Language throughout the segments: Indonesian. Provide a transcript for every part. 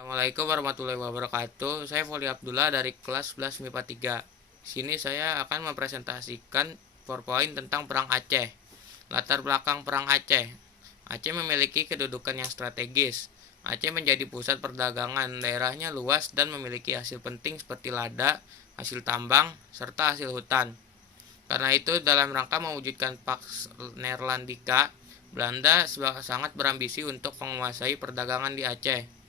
Assalamualaikum warahmatullahi wabarakatuh. Saya Foli Abdullah dari kelas 11 MIPA 3. Sini saya akan mempresentasikan PowerPoint tentang Perang Aceh. Latar belakang Perang Aceh. Aceh memiliki kedudukan yang strategis. Aceh menjadi pusat perdagangan, daerahnya luas dan memiliki hasil penting seperti lada, hasil tambang, serta hasil hutan. Karena itu, dalam rangka mewujudkan Pax Neerlandica, Belanda sangat berambisi untuk menguasai perdagangan di Aceh.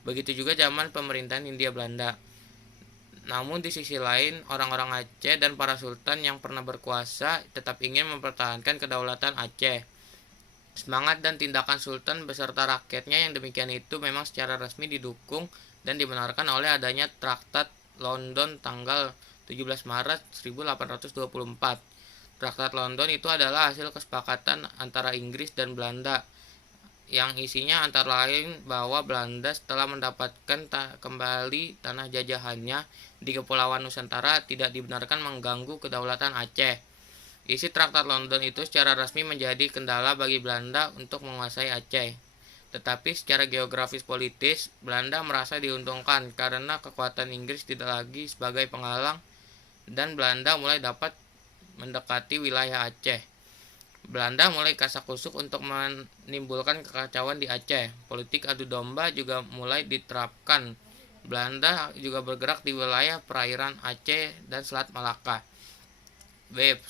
Begitu juga zaman pemerintahan Hindia Belanda. Namun di sisi lain, orang-orang Aceh dan para sultan yang pernah berkuasa tetap ingin mempertahankan kedaulatan Aceh. Semangat dan tindakan sultan beserta rakyatnya yang demikian itu memang secara resmi didukung dan dibenarkan oleh adanya Traktat London tanggal 17 Maret 1824. Traktat London itu adalah hasil kesepakatan antara Inggris dan Belanda yang isinya antara lain bahwa Belanda setelah mendapatkan kembali tanah jajahannya di Kepulauan Nusantara tidak dibenarkan mengganggu kedaulatan Aceh. Isi Traktat London itu secara resmi menjadi kendala bagi Belanda untuk menguasai Aceh. Tetapi secara geografis politis, Belanda merasa diuntungkan karena kekuatan Inggris tidak lagi sebagai penghalang dan Belanda mulai dapat mendekati wilayah Aceh. Belanda mulai kasak-kusuk untuk menimbulkan kekacauan di Aceh. Politik adu domba juga mulai diterapkan. Belanda juga bergerak di wilayah perairan Aceh dan Selat Malaka.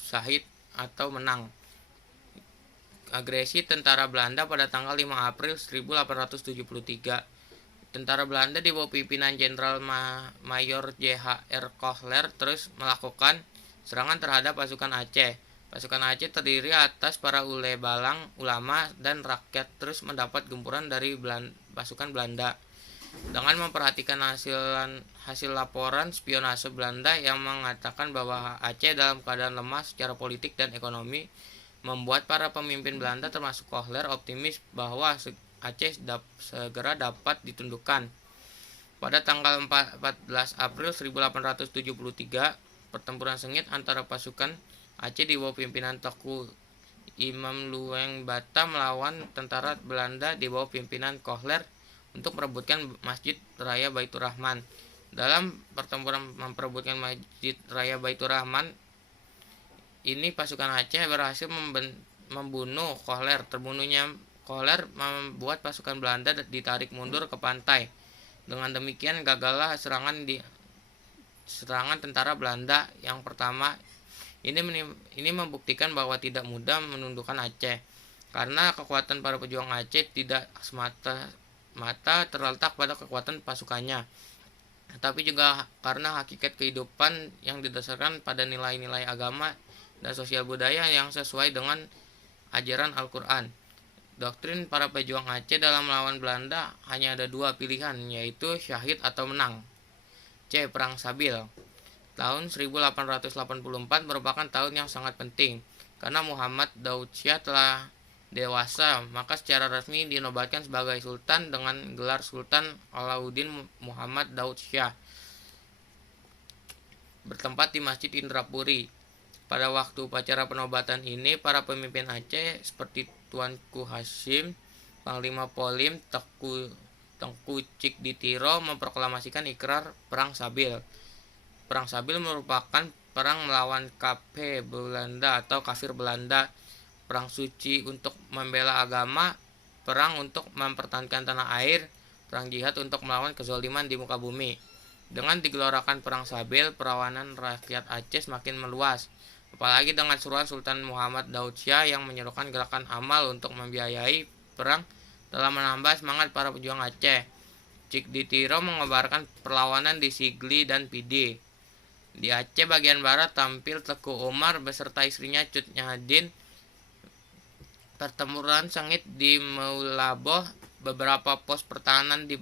Sahid atau menang. Agresi tentara Belanda pada tanggal 5 April 1873. Tentara Belanda di bawah pimpinan Jenderal Mayor J.H.R. Kohler terus melakukan serangan terhadap pasukan Aceh. Pasukan Aceh terdiri atas para ulama dan rakyat terus mendapat gempuran dari pasukan Belanda. Dengan memperhatikan hasil laporan spionase Belanda yang mengatakan bahwa Aceh dalam keadaan lemah secara politik dan ekonomi, membuat para pemimpin Belanda termasuk Kohler optimis bahwa Aceh segera dapat ditundukkan. Pada tanggal 14 April 1873, pertempuran sengit antara pasukan Aceh di bawah pimpinan Teuku Imam Lueng Bata melawan tentara Belanda di bawah pimpinan Kohler untuk merebutkan Masjid Raya Baitur Rahman. Dalam pertempuran memperebutkan Masjid Raya Baitur Rahman ini, pasukan Aceh berhasil membunuh Kohler. Terbunuhnya Kohler membuat pasukan Belanda ditarik mundur ke pantai. Dengan demikian gagallah serangan tentara Belanda yang pertama. Ini membuktikan bahwa tidak mudah menundukkan Aceh, karena kekuatan para pejuang Aceh tidak semata-mata terletak pada kekuatan pasukannya, tetapi juga karena hakikat kehidupan yang didasarkan pada nilai-nilai agama dan sosial budaya yang sesuai dengan ajaran Al-Quran. Doktrin para pejuang Aceh dalam melawan Belanda hanya ada dua pilihan, yaitu syahid atau menang. Perang Sabil. Tahun 1884 merupakan tahun yang sangat penting, karena Muhammad Daud Shah telah dewasa, maka secara resmi dinobatkan sebagai Sultan dengan gelar Sultan Alauddin Muhammad Daud Shah, bertempat di Masjid Indrapuri. Pada waktu upacara penobatan ini, para pemimpin Aceh seperti Tuanku Hasim, Panglima Polim Tengku Cikditiro memproklamasikan ikrar Perang Sabil. Perang Sabil merupakan perang melawan Belanda atau kafir Belanda, perang suci untuk membela agama, perang untuk mempertahankan tanah air, perang jihad untuk melawan kezaliman di muka bumi. Dengan digelorakan Perang Sabil, perlawanan rakyat Aceh semakin meluas, apalagi dengan seruan Sultan Muhammad Daud Shah yang menyerukan gerakan amal untuk membiayai perang dalam menambah semangat para pejuang Aceh. Cikditiro mengobarkan perlawanan di Sigli dan Pidi. Di Aceh bagian barat tampil Teku Umar beserta istrinya Cut Nyadin. Pertempuran sengit di Meulaboh, beberapa pos pertahanan di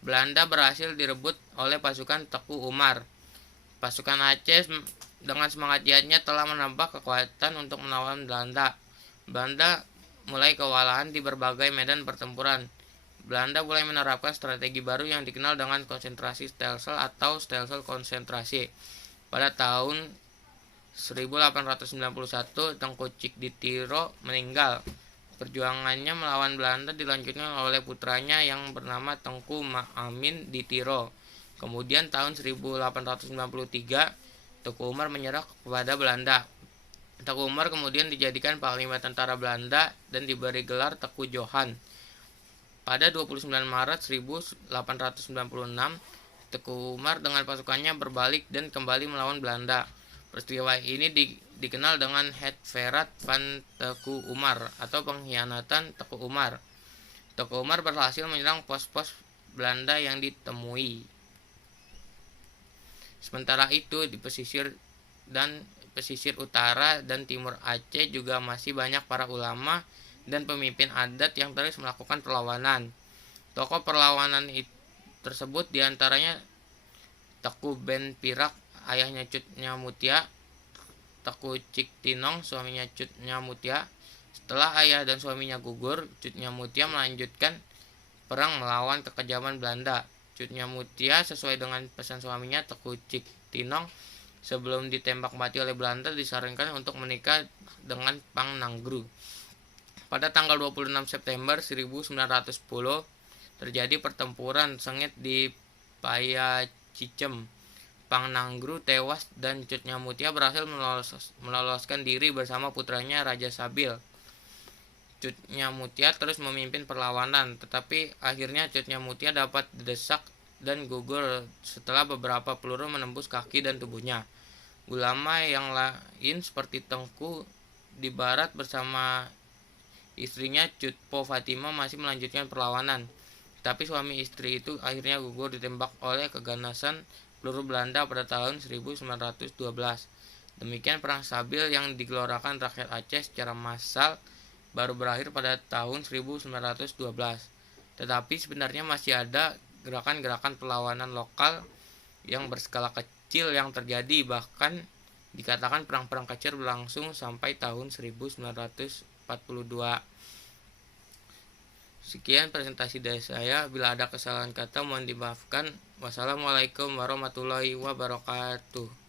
Belanda berhasil direbut oleh pasukan Teku Umar. Pasukan Aceh dengan semangat jihadnya telah menambah kekuatan untuk melawan Belanda. Belanda mulai kewalahan di berbagai medan pertempuran. Belanda mulai menerapkan strategi baru yang dikenal dengan konsentrasi stelsel atau stelsel konsentrasi. Pada tahun 1891, Tengku Cikditiro meninggal. Perjuangannya melawan Belanda dilanjutkan oleh putranya yang bernama Tengku Maamin di Tiro. Kemudian tahun 1893, Teku Umar menyerah kepada Belanda. Teku Umar kemudian dijadikan panglima tentara Belanda dan diberi gelar Teku Johan. Pada 29 Maret 1896, Teku Umar dengan pasukannya berbalik dan kembali melawan Belanda. Peristiwa ini dikenal dengan Hetverat van Teku Umar atau pengkhianatan Teku Umar. Teku Umar berhasil menyerang pos-pos Belanda yang ditemui. Sementara itu di pesisir utara dan timur Aceh juga masih banyak para ulama dan pemimpin adat yang terus melakukan perlawanan. Tokoh perlawanan tersebut diantaranya Teku Ben Pirak, ayahnya Cut Nyamutia, Teku Cik Tinong, suaminya Cut Nyamutia. Setelah ayah dan suaminya gugur, Cut Nyamutia melanjutkan perang melawan kekejaman Belanda. Cut Nyamutia sesuai dengan pesan suaminya Teku Cik Tinong, sebelum ditembak mati oleh Belanda disarankan untuk menikah dengan Pang Nanggru. Pada tanggal 26 September 1910 terjadi pertempuran sengit di Payacicem. Pang Nanggru tewas dan Cut Nyamutia berhasil meloloskan diri bersama putranya Raja Sabil. Cut Nyamutia terus memimpin perlawanan, tetapi akhirnya Cut Nyamutia dapat didesak dan gugur setelah beberapa peluru menembus kaki dan tubuhnya. Ulama yang lain seperti Tengku di barat bersama istrinya Cut Po Fatimah masih melanjutkan perlawanan, tapi suami istri itu akhirnya gugur ditembak oleh keganasan peluru Belanda pada tahun 1912. Demikian perang Sabil yang digelorakan rakyat Aceh secara massal baru berakhir pada tahun 1912. Tetapi sebenarnya masih ada gerakan-gerakan perlawanan lokal yang berskala kecil yang terjadi, bahkan dikatakan perang-perang kecil berlangsung sampai tahun 1942. Sekian presentasi dari saya. Bila ada kesalahan kata mohon dimaafkan. Wassalamualaikum warahmatullahi wabarakatuh.